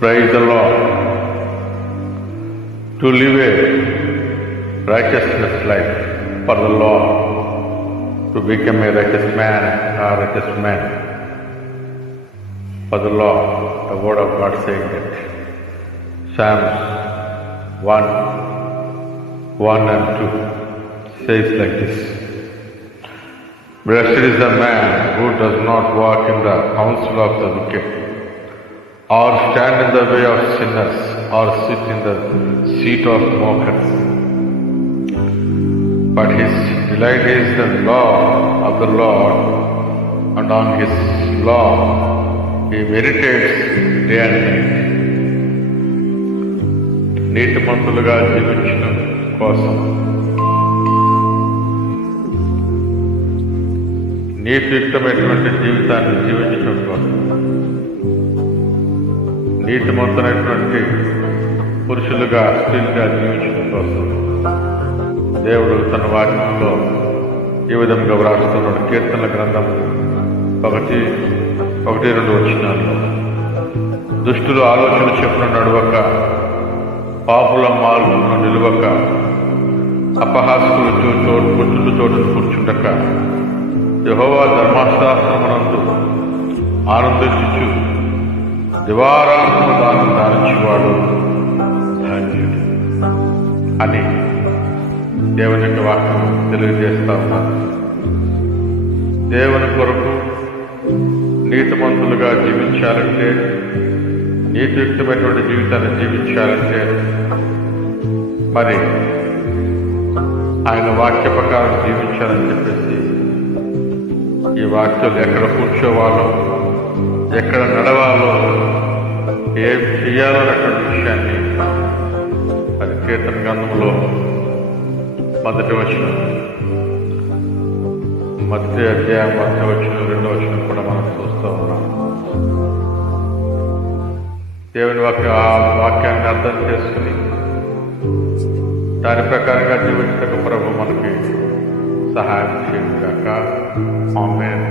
Praise the Lord. To live a righteousness life for the Lord, to become a righteous man or righteous man for the Lord, the word of God saying that. Psalms 1 and 2 says like this. Blessed is the man who does not walk in the counsel of the wicked, or stand in the way of sinners, or sit in the seat of mockers. But his delight is the law of the Lord, and on his law he meditates day and night. నీతిమంతులుగా జీవించడం కోసం, నీతియుక్తమైనటువంటి జీవితాన్ని జీవించడం కోసం, నీతిమంతులైనటువంటి పురుషులుగా స్త్రీలుగా జీవించడం కోసం దేవుడు తన వాక్యంలో ఈ విధంగా వ్రాస్తున్నాడు. కీర్తనల గ్రంథం 1:2 వచనాల్లో, దుష్టులు ఆలోచన చెప్పున నడవక, పాపుల మార్గమున నిలువక, అపహాస్యులు కూర్చుండు చోటును కూర్చుండక, యెహోవా ధర్మశాస్త్రమునందు ఆనందించుచు దివారాంతము దాన్ని దానించేవాడు ధన్యుడు అని దేవుని యొక్క వాక్యం తెలియజేస్తా ఉన్నారు. దేవుని కొరకు నీతిమంతులుగా జీవించాలంటే, నీతియుక్తమైనటువంటి జీవితాన్ని జీవించాలంటే మరి ఆయన వాక్య ప్రకారం జీవించాలని చెప్పేసి ఈ వాక్యాలు ఎక్కడ కూర్చోవాలో, ఎక్కడ నడవాలో, ఏం చేయాలో అన్నటువంటి విషయాన్ని అది కీర్తన గ్రంథంలో మొదటి అధ్యాయం 2వ వచనం కూడా మనం చూస్తూ ఉన్నాం. దేవుని వాక్యాన్ని అర్థం చేసుకుని దాని ప్రకారంగా జీవించక ప్రభు మనకి సహాయం చేయగాక. ఆమేన్.